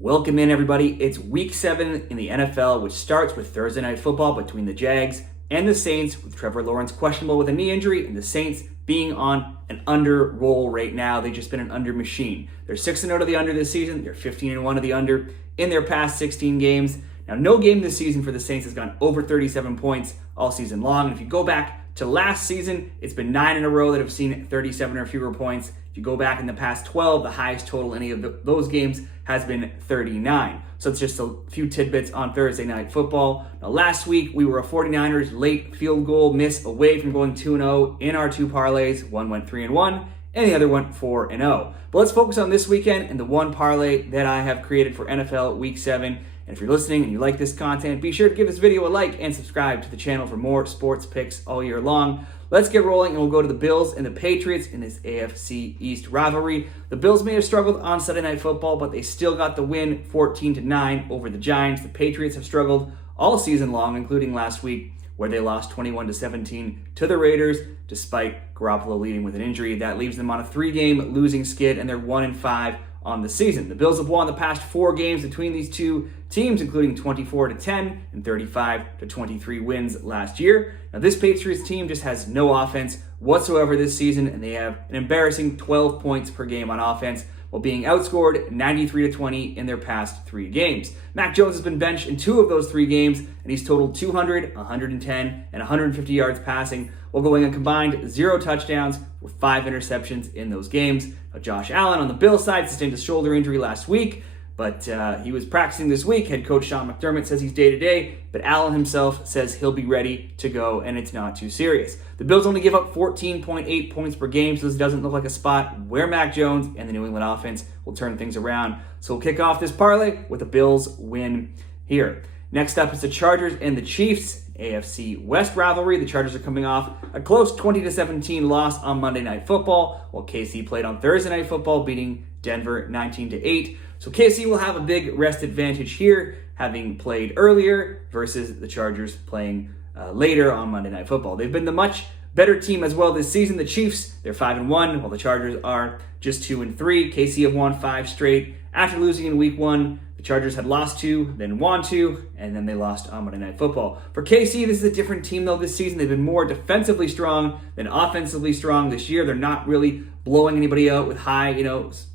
Welcome in, everybody. It's week 7 in the NFL, which starts with Thursday Night Football between the Jags and the Saints, with Trevor Lawrence questionable with a knee injury and the Saints being on an under roll right now. They've just been an under machine. They're 6-0 to the under this season. They're 15-1 to the under in their past 16 games. Now, no game this season for the Saints has gone over 37 points all season long. And if you go back to last season, it's been 9 in a row that have seen 37 or fewer points. If you go back in the past 12, the highest total in any of those games has been 39. So it's just a few tidbits on Thursday Night Football. Now, last week, we were a 49ers late field goal miss away from going 2-0 in our two parlays. One went 3-1, and the other went 4-0. But let's focus on this weekend and the one parlay that I have created for NFL Week 7. And if you're listening and you like this content, be sure to give this video a like and subscribe to the channel for more sports picks all year long. Let's get rolling, and we'll go to the Bills and the Patriots in this AFC East rivalry. The Bills may have struggled on Sunday Night Football, but they still got the win 14-9 over the Giants. The Patriots have struggled all season long, including last week, where they lost 21-17 to the Raiders, despite Garoppolo leading with an injury. That leaves them on a 3-game losing skid, and they're 1-5 on the season. The Bills have won the past 4 games between these two teams, including 24-10 and 35-23 wins last year. Now, this Patriots team just has no offense whatsoever this season, and they have an embarrassing 12 points per game on offense, while being outscored 93-20 in their past 3 games. Mac Jones has been benched in 2 of those 3 games, and he's totaled 200, 110, and 150 yards passing, while going a combined 0 touchdowns with 5 interceptions in those games. Now, Josh Allen on the Bills side sustained a shoulder injury last week, but he was practicing this week. Head coach Sean McDermott says he's day-to-day, but Allen himself says he'll be ready to go, and it's not too serious. The Bills only give up 14.8 points per game, so this doesn't look like a spot where Mac Jones and the New England offense will turn things around. So we'll kick off this parlay with a Bills win here. Next up is the Chargers and the Chiefs, AFC West rivalry. The Chargers are coming off a close 20-17 loss on Monday Night Football, while KC played on Thursday Night Football, beating Denver 19-8. So KC will have a big rest advantage here, having played earlier versus the Chargers playing later on Monday Night Football. They've been the much better team as well this season. The Chiefs, they're 5-1, while the Chargers are just 2-3. KC have won 5 straight. After losing in Week 1, the Chargers had lost 2, then won 2, and then they lost on Monday Night Football. For KC, this is a different team, though, this season. They've been more defensively strong than offensively strong this year. They're not really blowing anybody out with high,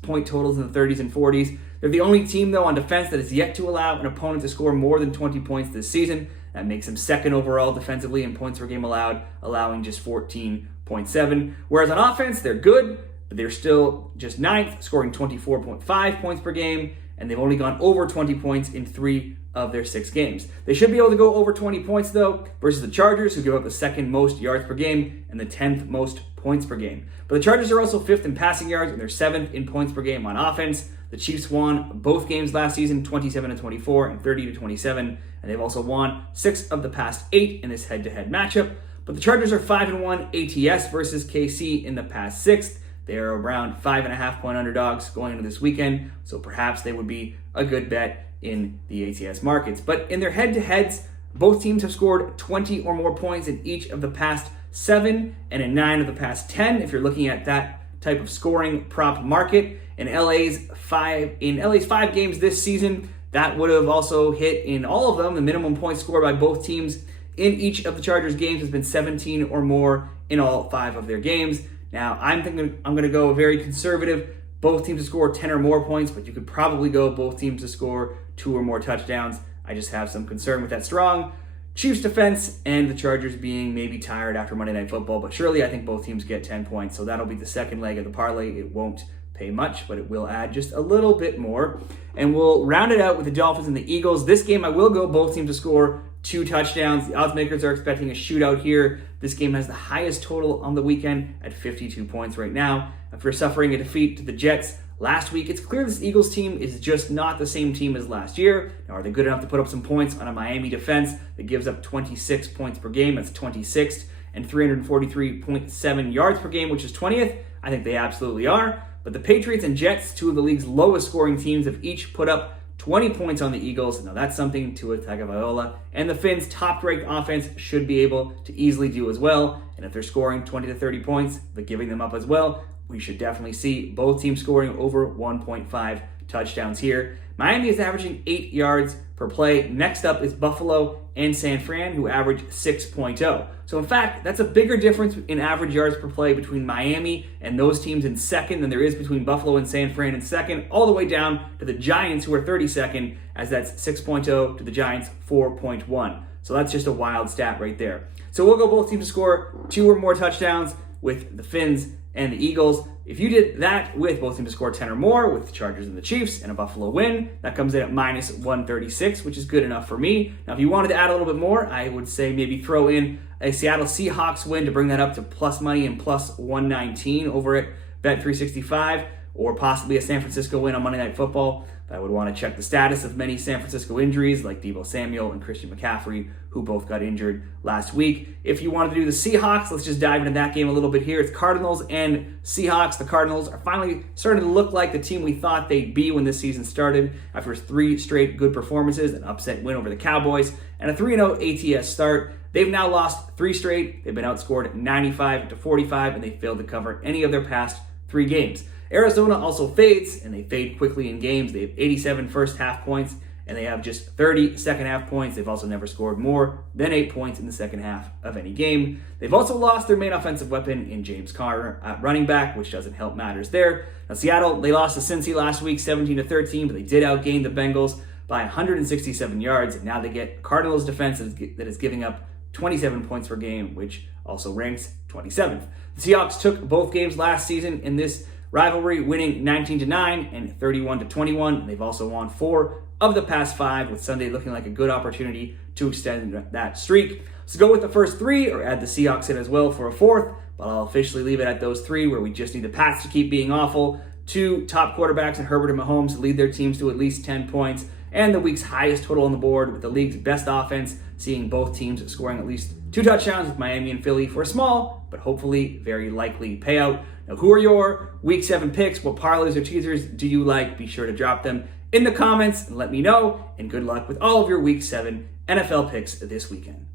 point totals in the 30s and 40s. They're the only team, though, on defense that has yet to allow an opponent to score more than 20 points this season. That makes them second overall defensively in points per game allowed, allowing just 14.7. Whereas on offense, they're good, but they're still just 9th, scoring 24.5 points per game, and they've only gone over 20 points in 3 of their 6 games. They should be able to go over 20 points, though, versus the Chargers, who give up the 2nd most yards per game and the 10th most points per game. But the Chargers are also 5th in passing yards, and they're 7th in points per game on offense. The Chiefs won both games last season, 27-24 and 30-27, and they've also won 6 of the past 8 in this head-to-head matchup. But the Chargers are 5-1 ATS versus KC in the past 6. They are around 5.5-point underdogs going into this weekend, so perhaps they would be a good bet in the ATS markets. But in their head-to-heads, both teams have scored 20 or more points in each of the past 7 and in 9 of the past 10, if you're looking at that type of scoring prop market. In LA's 5 games this season, that would have also hit in all of them. The minimum points scored by both teams in each of the Chargers games has been 17 or more in all 5 of their games. Now, I'm thinking I'm going to go very conservative. Both teams to score 10 or more points, but you could probably go both teams to score 2 or more touchdowns. I just have some concern with that strong Chiefs defense and the Chargers being maybe tired after Monday Night Football. But surely I think both teams get 10 points, so that'll be the second leg of the parlay. It won't pay much, but it will add just a little bit more. And we'll round it out with the Dolphins and the Eagles. This game, I will go both teams to score 2 touchdowns. The odds makers are expecting a shootout here. This game has the highest total on the weekend at 52 points right now. After suffering a defeat to the Jets last week, it's clear this Eagles team is just not the same team as last year. Now, are they good enough to put up some points on a Miami defense that gives up 26 points per game? That's 26th, and 343.7 yards per game, which is 20th. I think they absolutely are. But the Patriots and Jets, 2 of the league's lowest scoring teams, have each put up 20 points on the Eagles. Now that's something Tua Tagovailoa and the Finns' top-ranked offense should be able to easily do as well. And if they're scoring 20 to 30 points, but giving them up as well, we should definitely see both teams scoring over 1.5 touchdowns here. Miami is averaging 8 yards per play. Next up is Buffalo and San Fran, who average 6.0. So in fact, that's a bigger difference in average yards per play between Miami and those teams in second than there is between Buffalo and San Fran in second, all the way down to the Giants, who are 32nd, as that's 6.0 to the Giants 4.1. So that's just a wild stat right there. So we'll go both teams to score 2 or more touchdowns with the Fins and the Eagles. If you did that with both teams to score 10 or more with the Chargers and the Chiefs and a Buffalo win, that comes in at minus 136, which is good enough for me. Now, if you wanted to add a little bit more, I would say maybe throw in a Seattle Seahawks win to bring that up to plus money and plus 119 over at Bet365, or possibly a San Francisco win on Monday Night Football. I would want to check the status of many San Francisco injuries like Deebo Samuel and Christian McCaffrey, who both got injured last week. If you wanted to do the Seahawks, let's just dive into that game a little bit here. It's Cardinals and Seahawks. The Cardinals are finally starting to look like the team we thought they'd be when this season started. After 3 straight good performances, an upset win over the Cowboys, and a 3-0 ATS start, they've now lost 3 straight. They've been outscored 95-45, and they failed to cover any of their past 3 games. Arizona also fades, and they fade quickly in games. They have 87 first half points, and they have just 30 second half points. They've also never scored more than 8 points in the second half of any game. They've also lost their main offensive weapon in James Conner at running back, which doesn't help matters there. Now, Seattle, they lost to Cincy last week, 17-13, but they did outgain the Bengals by 167 yards, and now they get Cardinals defense that is giving up 27 points per game, which also ranks 27th. The Seahawks took both games last season in this rivalry, winning 19-9 and 31-21. They've also won 4 of the past 5, with Sunday looking like a good opportunity to extend that streak. So go with the first 3 or add the Seahawks in as well for a 4th, but I'll officially leave it at those 3, where we just need the Pats to keep being awful, 2 top quarterbacks in Herbert and Mahomes to lead their teams to at least 10 points, and the week's highest total on the board with the league's best offense, seeing both teams scoring at least 2 touchdowns with Miami and Philly for a small, but hopefully very likely payout. Now, who are your Week 7 picks? What parlays or teasers do you like? Be sure to drop them in the comments and let me know. And good luck with all of your Week 7 NFL picks this weekend.